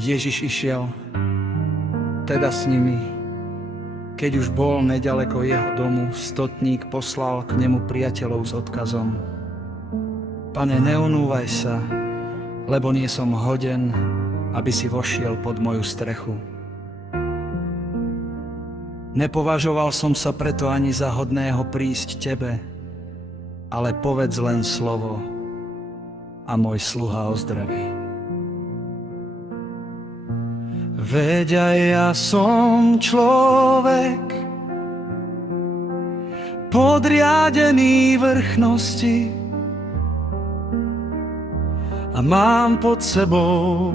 Ježiš išiel teda s nimi. Keď už bol nedaleko jeho domu, stotník poslal k nemu priateľov s odkazom: Pane, neunúvaj sa, lebo nie som hoden, aby si vošiel pod moju strechu. Nepovažoval som sa preto ani za hodného prísť tebe, ale povedz len slovo a môj sluha ozdraví. Veď aj ja som človek, podriadený vrchnosti, a mám pod sebou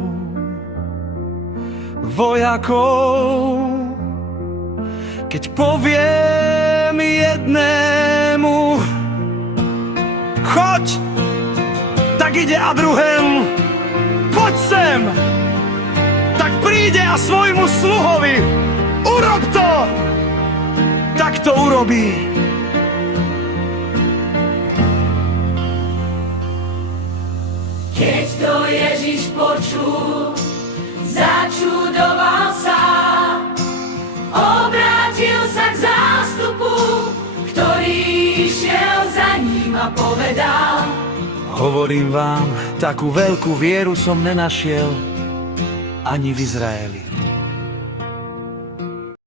vojakov. Keď poviem jednému choď, tak ide a druhému poď sem, tak príde a svojmu sluhovi urob to, tak to urobí. Keď to Ježiš počul, začudoval sa, obrátil sa k zástupu, ktorý išiel za ním a povedal: Hovorím vám, takú veľkú vieru som nenašiel ani v Izraeli.